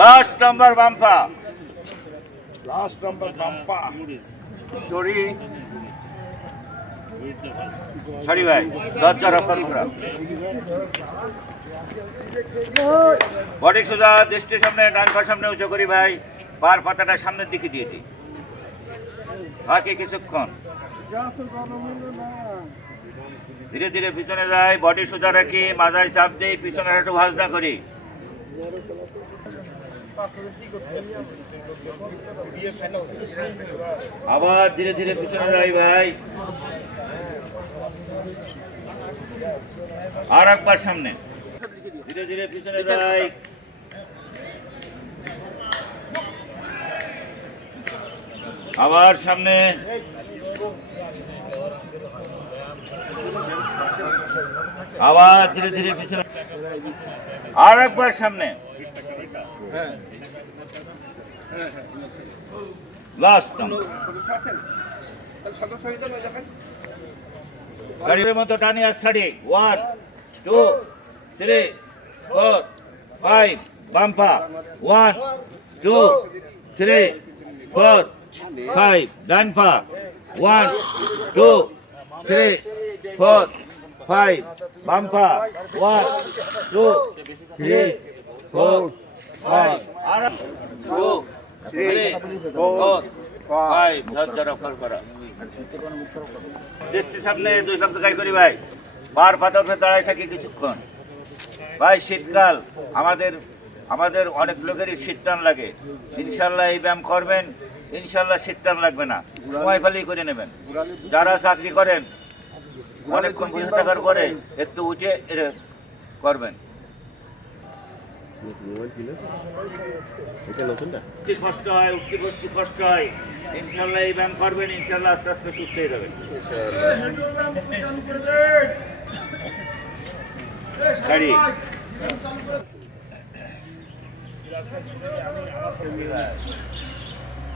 Last number বাম্পা last number বাম্পা দড়ি sorry ভাই দরজা রক্ষণ করা বডি সোজা দৃষ্টির সামনে ডান পা সামনে উঁচু করি ভাই। পার পাতাটা সামনের দিকে দিয়ে দিই। বাকি কিছুক্ষণ। ধীরে ধীরে পিছনে যাই বডি সোজা রাখি মাথায় চাপ দিই পিছনে একটু ভাজনা করি। আবার ধীরে ধীরে পিছনে যাই ভাই। আর একবার সামনে। ধীরে ধীরে পিছনে যাই। আবার সামনে। আবার ধীরে ধীরে পিছনে। আর একবার সামনে। লাস্ট শাড়ির মতো টানি আর sari one two three four five বাম্পা one two three four five ডান পা one two three four five বাম্পা one, two, three, four, five. আর টু, থ্রি, ফোর, ফাইভ। ধৈর্য রক্ষণ করা দৃষ্টি সামনে দুই শব্দ গাই করি ভাই। বার পাথর দাঁড়ায় থাকি কিছুক্ষণ। ভাই, শীতকাল। আমাদের আমাদের অনেক লোকেরই শীতটান লাগে। ইনশাল্লাহ এই ব্যায়াম করবেন, ইনশাল্লাহ শীতটান লাগবে না। সময় ফেলেই করে নেবেন। যারা চাকরি করেন অনেকক্ষণ বসে থাকার পরে একটু উঠে এরে করবেন। উঠতে কষ্ট হয় উঠতে বসতে কষ্ট হয়। ইনশাল্লাহ এই ব্যায়াম করবেন ইনশাল্লাহ আস্তে আস্তে সুস্থ হয়ে যাবেন। গাড়ি।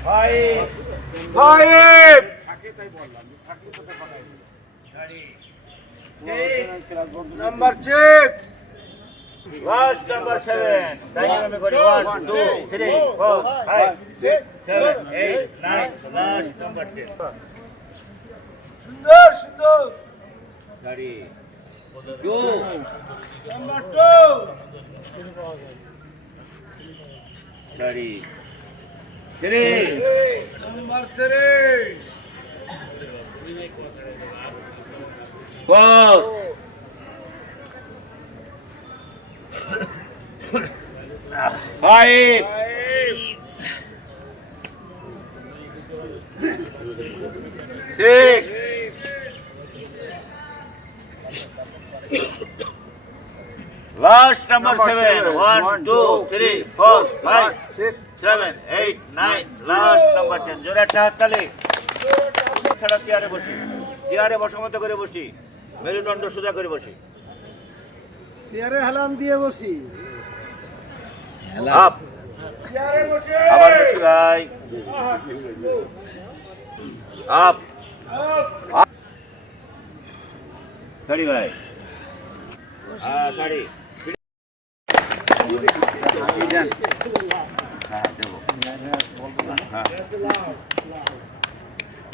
Five five number six last number seven দাঁড়িয়ে আমি করি one two three four five six seven eight nine last number ten সুন্দর সুন্দর গাড়ি টু নাম্বার টু গাড়ি three number three four five six Last number seven. One, two, three, four, five, six, seven, eight, nine. Last number ten. জোরে একটা হাততালি। ছাড়া চেয়ারে বসি চেয়ারে বসার মতো করে বসি মেরুদণ্ড সোজা করে বসি। চেয়ারে হেলান দিয়ে বসি। আপ। আবার বসি ভাই। আপ। গাড়ি ভাই। হ্যাঁ হ্যাঁ হ্যাঁ।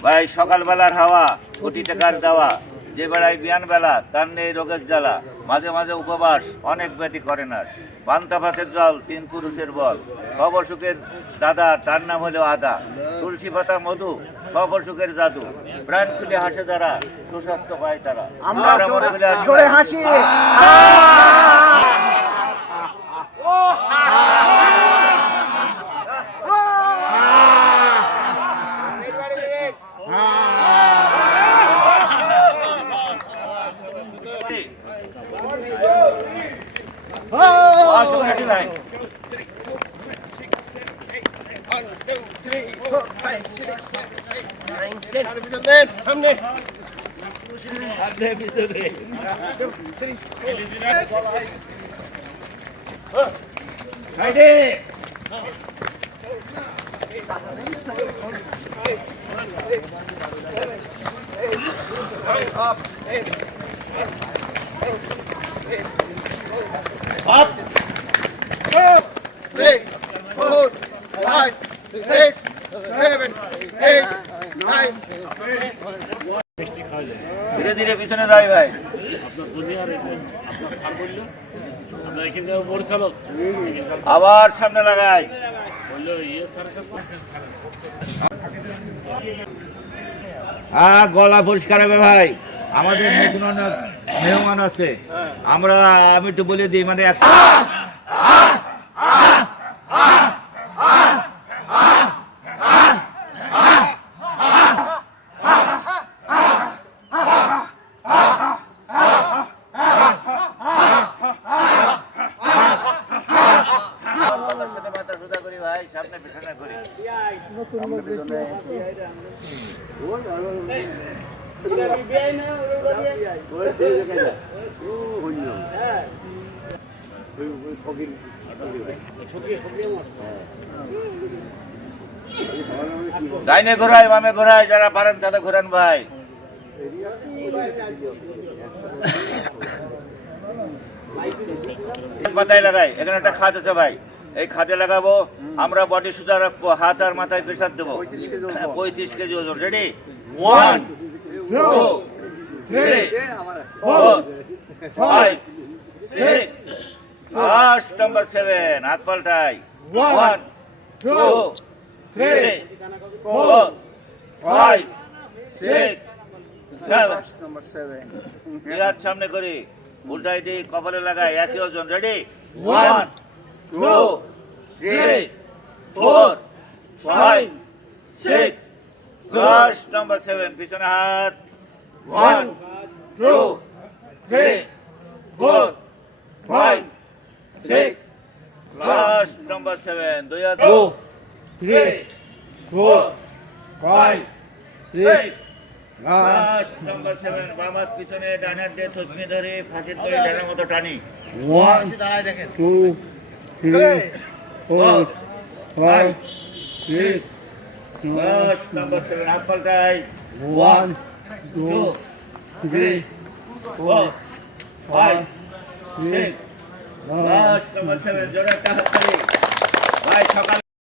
ভাই সকালবেলার হাওয়া কোটি টাকার দেওয়া। যে বেড়ায় বিয়ান বেলা তার নেই রোগের জ্বালা। মাঝে মাঝে উপবাস অনেক ব্যাধি করে না। পান্তা ভাতের জল তিন পুরুষের বল। সব অসুখের দাদা তার নাম হলো আদা। তুলসী পাতা মধু সব অসুখের জাদু। প্রাণ খুলে হাসে তারা সুস্বাস্থ্য পায় তারা। আমরা আমরা মনে খুলে হাসি। One, two, three, four, five, six, seven, eight, nine. One, two, three, four, five, six, seven, eight, nine, ten. Hadi bir dön. Hamle. Hamle bir dön. Haydi. Up, in. ধীরে ধীরে পিছনে যাই ভাই। আবার সামনে লাগাই। হ্যাঁ গলা পরিষ্কার হবে ভাই। আমাদের নতুন মেহমান আছে। আমরা আমি একটু বলে দিই মানে একশো সাথে মাথা সোজা করি ভাই সামনে পিছনে করি ডাইনে ঘোরাই বামে ঘোরাই যারা পারেন তারা ঘোরান ভাই। মাথায় লাগাই এখানে একটা খাদ আছে ভাই। এই খাদে লাগাবো আমরা বডি সুদা রাখব হাত আর মাথায় প্রেশার দেবো। পঁয়ত্রিশ কেজি ওজন ready? One two five first seven হাত পাল্টাই টু ফাইভ সেভেন সামনে করি উল্টাই দিই কপালে লাগাই একই ওজন ready one two three four five six first number seven পিছনে হাত one two three four five six last number seven দুই হাত two three four five six last number seven বামাত পিছনে ডানার দিয়ে চশমি ধরে ফাঁসির ধরে ডানার মতো টানি। One two three four five six last number seven হাত পাল্টাই one two three four five six last number seven জোরে একটা হাত তালি ভাই সকাল